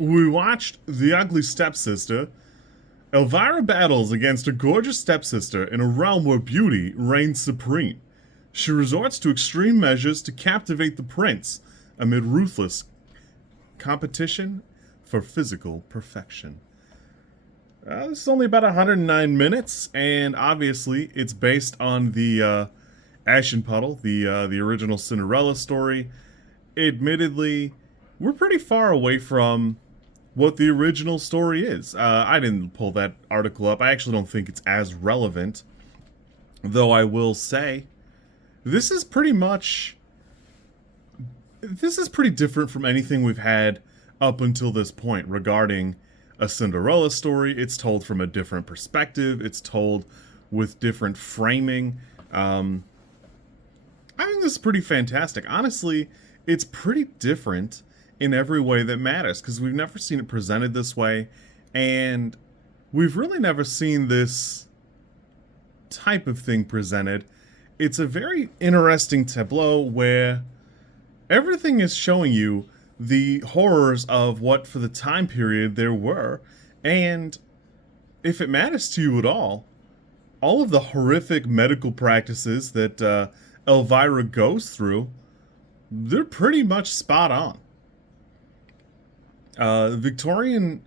We watched The Ugly Stepsister. Elvira battles against a gorgeous stepsister in a realm where beauty reigns supreme. She resorts to extreme measures to captivate the prince amid ruthless competition for physical perfection. This is only about 109 minutes, and obviously it's based on the Ashen Puddle, the original Cinderella story. Admittedly, we're pretty far away from what the original story is. I didn't pull that article up. I actually don't think it's as relevant, though I will say this is pretty much this is pretty different from anything we've had up until this point regarding a Cinderella story. It's told from a different perspective. It's told with different framing. I think this is pretty fantastic. Honestly, it's pretty different in every way that matters because we've never seen it presented this way, and we've really never seen this type of thing presented. It's a very interesting tableau where everything is showing you the horrors of what for the time period there were, and if it matters to you at all of the horrific medical practices that Elvira goes through, they're pretty much spot on. Victorian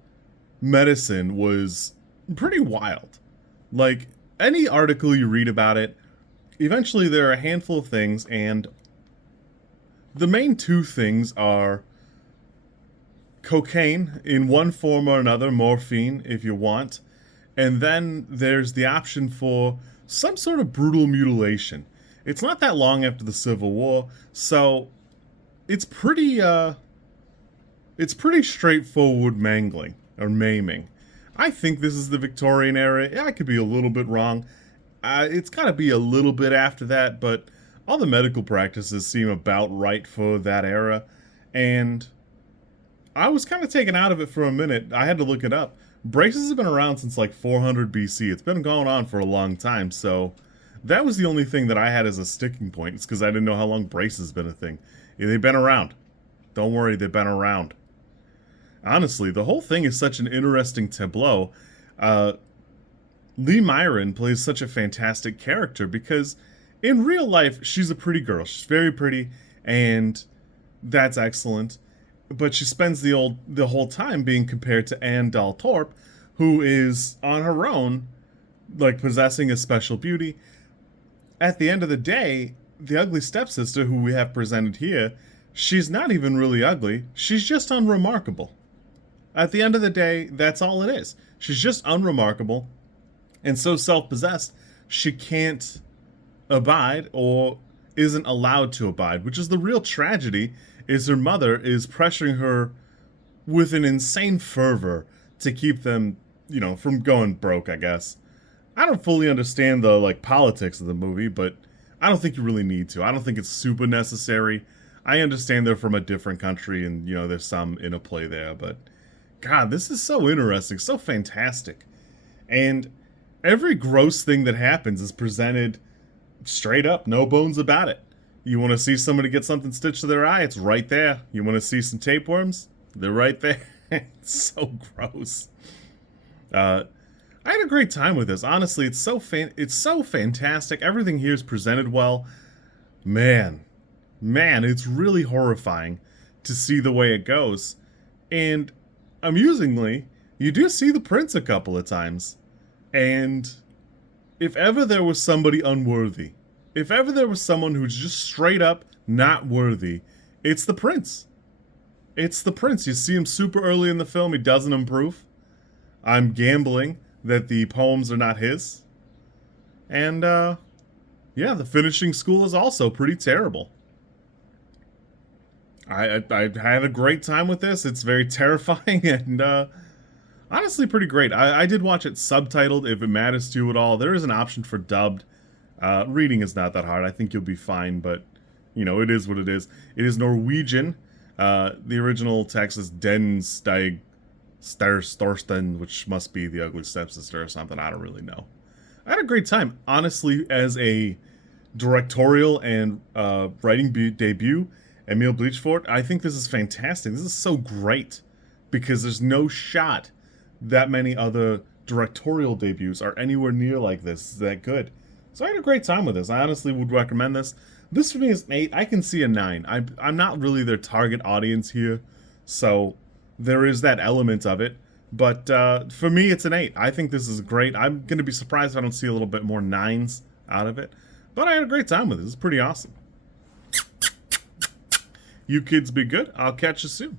medicine was pretty wild. Like, any article you read about it, eventually there are a handful of things, and the main two things are cocaine in one form or another, morphine if you want, and then there's the option for some sort of brutal mutilation. It's not that long after the Civil War, so it's pretty straightforward mangling or maiming. I think this is the Victorian era. Yeah, I could be a little bit wrong. It's got to be a little bit after that, but all the medical practices seem about right for that era. And I was kind of taken out of it for a minute. I had to look it up. Braces have been around since like 400 BC. It's been going on for a long time, so that was the only thing that I had as a sticking point. It's because I didn't know how long braces have been a thing. Yeah, they've been around. Don't worry, they've been around. Honestly, the whole thing is such an interesting tableau. Lea Myren plays such a fantastic character because in real life, she's a pretty girl. She's very pretty, and that's excellent. But she spends the whole time being compared to Dahl Torp, who is on her own, like possessing a special beauty. At the end of the day, the ugly stepsister who we have presented here, she's not even really ugly. She's just unremarkable. At the end of the day, that's all it is. She's just unremarkable and so self-possessed, she can't abide or isn't allowed to abide, which is the real tragedy, is her mother is pressuring her with an insane fervor to keep them, from going broke, I guess. I don't fully understand the, politics of the movie, but I don't think you really need to. I don't think it's super necessary. I understand they're from a different country and, there's some interplay there, but God, this is so interesting, so fantastic. And every gross thing that happens is presented straight up, no bones about it. You want to see somebody get something stitched to their eye? It's right there. You want to see some tapeworms? They're right there. It's so gross. I had a great time with this. Honestly, it's so fantastic. Everything here is presented well. Man, it's really horrifying to see the way it goes. And amusingly, you do see the prince a couple of times. And if ever there was somebody unworthy, if ever there was someone who's just straight up not worthy, it's the prince. It's the prince. You see him super early in the film. He doesn't improve. I'm gambling that the poems are not his. And, the finishing school is also pretty terrible. I had a great time with this. It's very terrifying and, honestly pretty great. I did watch it subtitled if it matters to you at all. There is an option for dubbed. Reading is not that hard. I think you'll be fine, but, it is what it is. It is Norwegian. The original text is Den Stygge Stesøsteren, which must be the ugly stepsister or something. I don't really know. I had a great time. Honestly, as a directorial and writing debut, Emilie Blichfeldt, I think this is fantastic. This is so great because there's no shot that many other directorial debuts are anywhere near like this. It's that good. So I had a great time with this. I honestly would recommend this. This for me is an 8. I can see a 9. I'm not really their target audience here, so there is that element of it. But for me, it's an 8. I think this is great. I'm going to be surprised if I don't see a little bit more 9s out of it. But I had a great time with it. It's pretty awesome. You kids be good. I'll catch you soon.